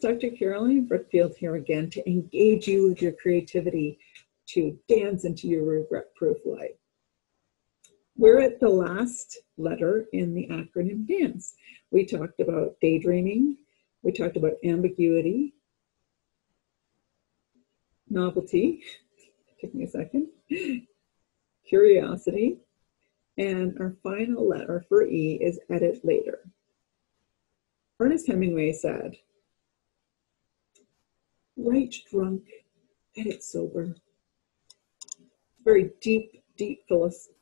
Dr. Caroline Brookfield here again to engage you with your creativity to dance into your regret-proof life. We're at the last letter in the acronym D.A.N.C.E. We talked about daydreaming, we talked about ambiguity, novelty, took me a second, curiosity, and our final letter for E is edit later. Ernest Hemingway said, "Write drunk, edit sober." Very deep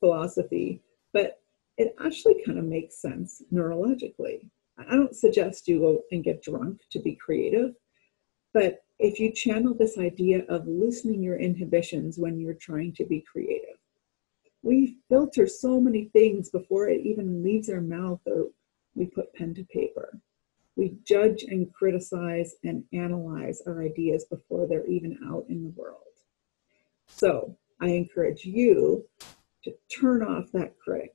philosophy, but it actually kind of makes sense neurologically. I don't suggest you go and get drunk to be creative, but if you channel this idea of loosening your inhibitions when you're trying to be creative, we filter so many things before it even leaves our mouth or we put pen to paper. We judge and criticize and analyze our ideas before they're even out in the world. So I encourage you to turn off that critic.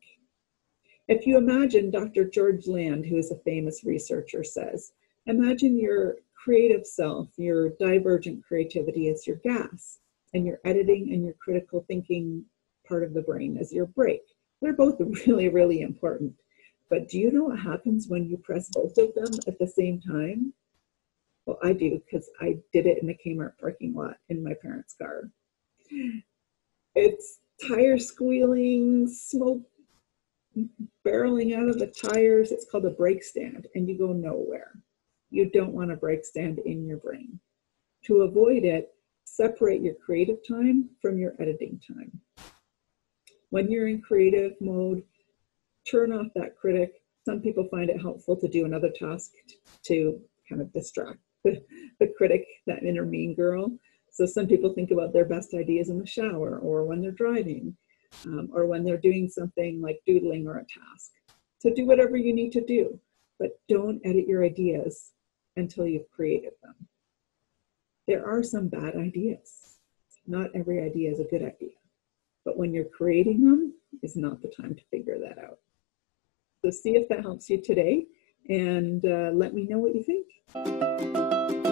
If you imagine, Dr. George Land, who is a famous researcher, says, imagine your creative self, your divergent creativity as your gas, and your editing and your critical thinking part of the brain as your brake. They're both really, really important. But do you know what happens when you press both of them at the same time? Well, I do, because I did it in the Kmart parking lot in my parents' car. It's tire squealing, smoke barreling out of the tires. It's called a brake stand, and you go nowhere. You don't want a brake stand in your brain. To avoid it, separate your creative time from your editing time. When you're in creative mode, turn off that critic. Some people find it helpful to do another task to kind of distract the critic, that inner mean girl. So some people think about their best ideas in the shower, or when they're driving, or when they're doing something like doodling or a task. So do whatever you need to do, but don't edit your ideas until you've created them. There are some bad ideas. Not every idea is a good idea, but when you're creating them is not the time to figure that out. So see if that helps you today, and let me know what you think.